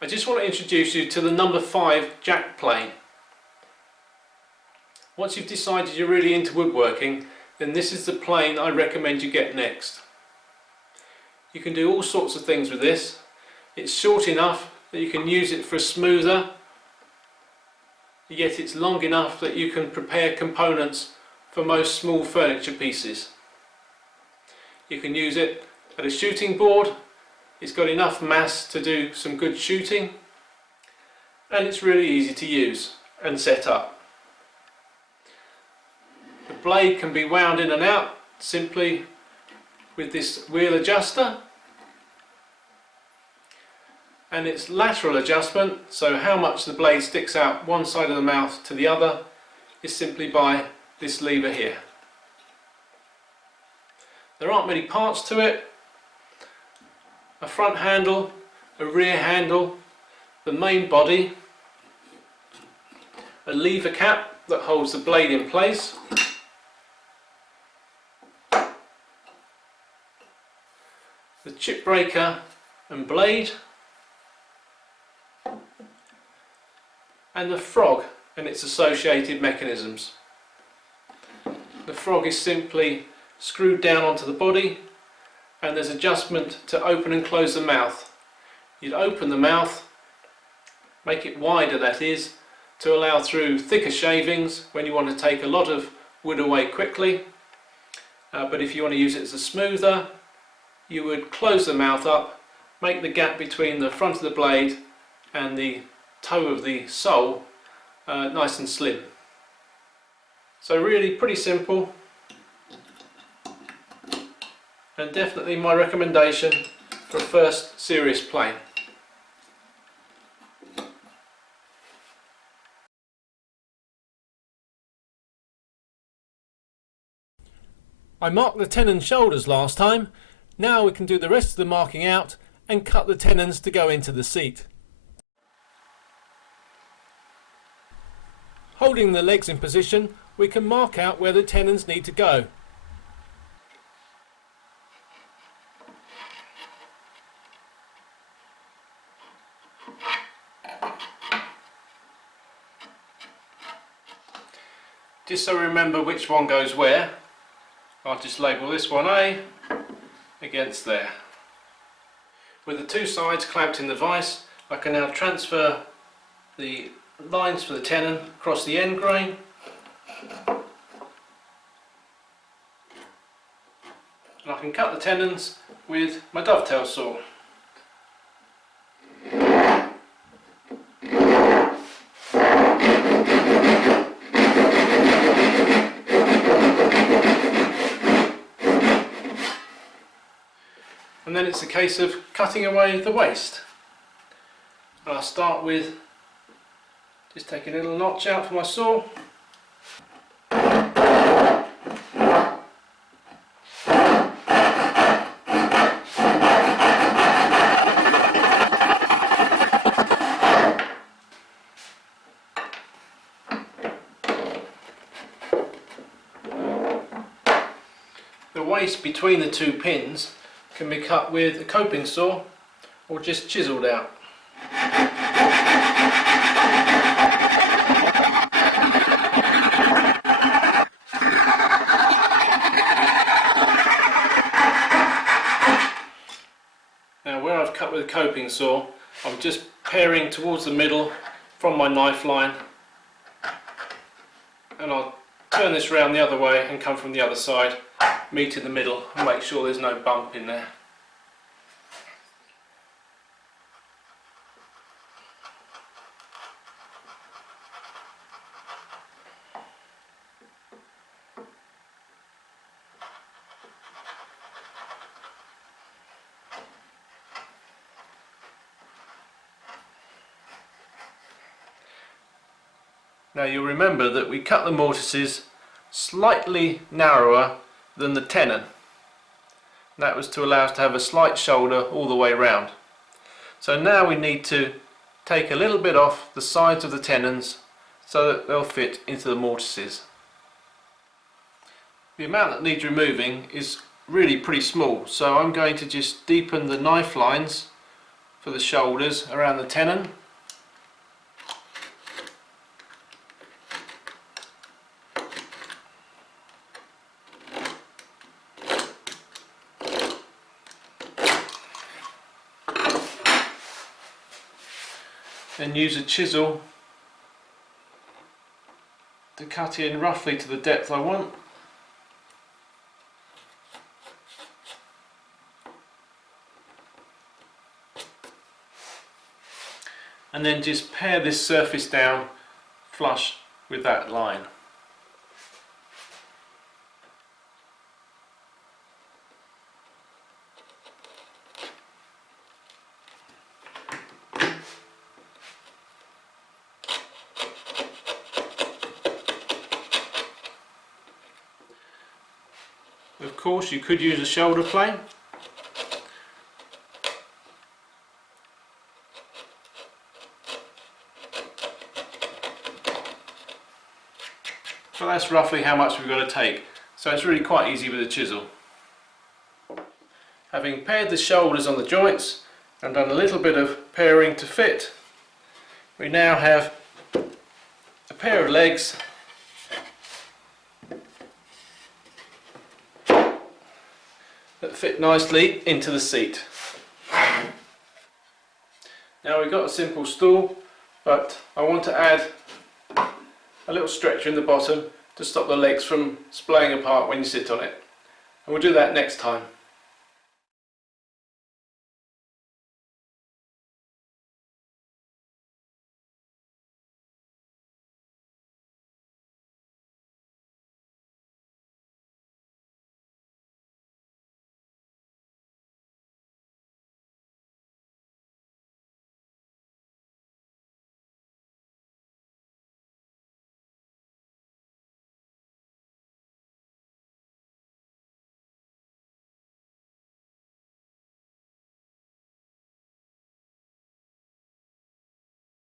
I just want to introduce you to the number 5 jack plane. Once you've decided you're really into woodworking, then this is the plane I recommend you get next. You can do all sorts of things with this. It's short enough that you can use it for a smoother, yet it's long enough that you can prepare components for most small furniture pieces. You can use it at a shooting board. It's got enough mass to do some good shooting, and it's really easy to use and set up. The blade can be wound in and out simply with this wheel adjuster, and its lateral adjustment, so how much the blade sticks out one side of the mouth to the other, is simply by this lever here. There aren't many parts to it. A front handle, a rear handle, the main body, a lever cap that holds the blade in place, the chip breaker and blade, and the frog and its associated mechanisms. The frog is simply screwed down onto the body, and there's adjustment to open and close the mouth. You'd open the mouth, make it wider that is, to allow through thicker shavings when you want to take a lot of wood away quickly. But if you want to use it as a smoother, you would close the mouth up, make the gap between the front of the blade and the toe of the sole nice and slim. So really pretty simple, and definitely my recommendation for a first serious plane. I marked the tenon shoulders last time. Now we can do the rest of the marking out and cut the tenons to go into the seat. Holding the legs in position, we can mark out where the tenons need to go. Just so we remember which one goes where, I'll just label this one A against there. With the two sides clamped in the vise, I can now transfer the lines for the tenon across the end grain, and I can cut the tenons with my dovetail saw. And then it's a case of cutting away the waste. And I'll start with just taking a little notch out for my saw. The waste between the two pins can be cut with a coping saw or just chiselled out. Now where I've cut with a coping saw, I'm just paring towards the middle from my knife line, and I'll turn this round the other way and come from the other side, meet in the middle, and make sure there's no bump in there. Now you'll remember that we cut the mortises slightly narrower than the tenon. That was to allow us to have a slight shoulder all the way round. So now we need to take a little bit off the sides of the tenons so that they'll fit into the mortises. The amount that needs removing is really pretty small, so I'm going to just deepen the knife lines for the shoulders around the tenon. Then use a chisel to cut in roughly to the depth I want. And then just pare this surface down flush with that line. Of course, you could use a shoulder plane. So that's roughly how much we've got to take. So it's really quite easy with a chisel. Having pared the shoulders on the joints and done a little bit of paring to fit, we now have a pair of legs that fit nicely into the seat. Now we've got a simple stool, but I want to add a little stretcher in the bottom to stop the legs from splaying apart when you sit on it. And we'll do that next time.